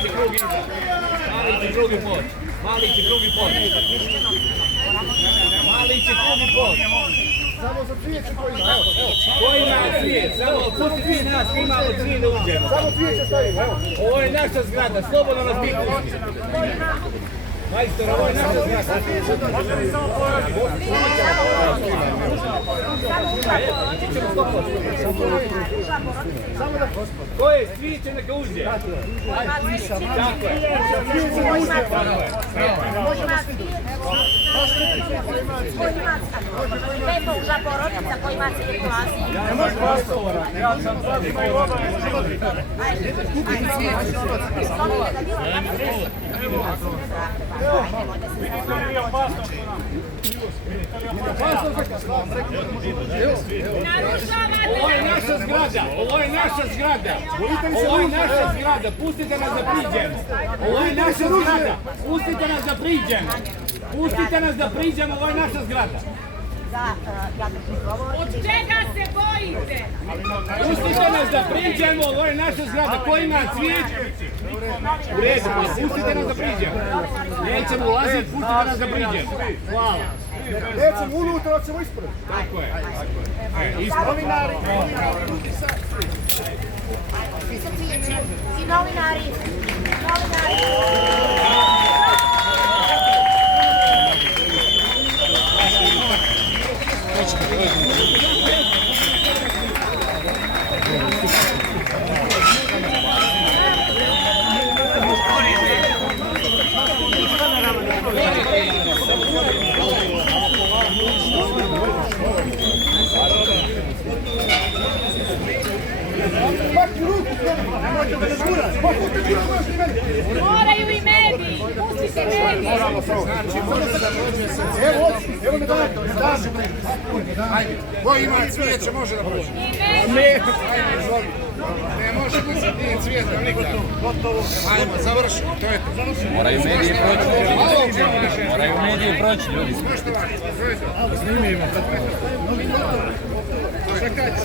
Malić i drugi pod. Malić i drugi pod. Malić i drugi pod. Malić i drugi pod. Samo za cvijeće koji ima, evo. Ko ima cvijet? Samo pusti vi nas, mi imamo cvijet da uđemo. Samo cvijeće stavimo, evo. Ovo je naša zgrada, slobodno nas biti. Majstor, ovo je naša zgrada. Ko je cvijeće neka uđe? Tako je. Lepo uža porodica koji ima cirkulaciju. Ja sam sad imaju Ovo je naša zgrada, ovo je naša zgrada. Ovo je naša zgrada, pustite nas da priđemo. Ovo je naša zgrada, pustite nas da priđemo. Pustite nas da priđemo, ovo je naša zgrada. Od čega se bojite? Pustite nas da priđemo, ovo je naša zgrada. Ko ima cvijet? U redu, pustite nas da priđemo. Nećemo ulaziti, pustite nas da priđemo. Hvala. Nećemo unutra, da ćemo ispred. Tako je. Ispred. Novinari. I novinari. Moraju i mediji, pustite mediji. Evo mi daj. Ko ima cvijeće može da prođe. I mediji. Ne može da se nije cvijetom nikada. Ajmo, završi. To je to. Moraju mediji proći. Moraju mediji proći, ljudi. Snimimo. Čekajte.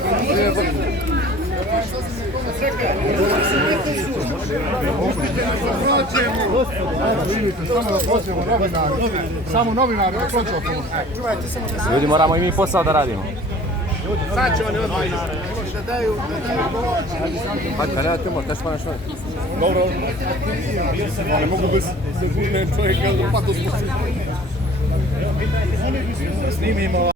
Samo novinari, Ljudi, moramo i mi posao da radimo. sad ćemo ne odmah. Hajde, ne dajte možda, kaži pa nešto. Dobro, ne mogu bez sekunde čovjeka, pa to smo snimimo.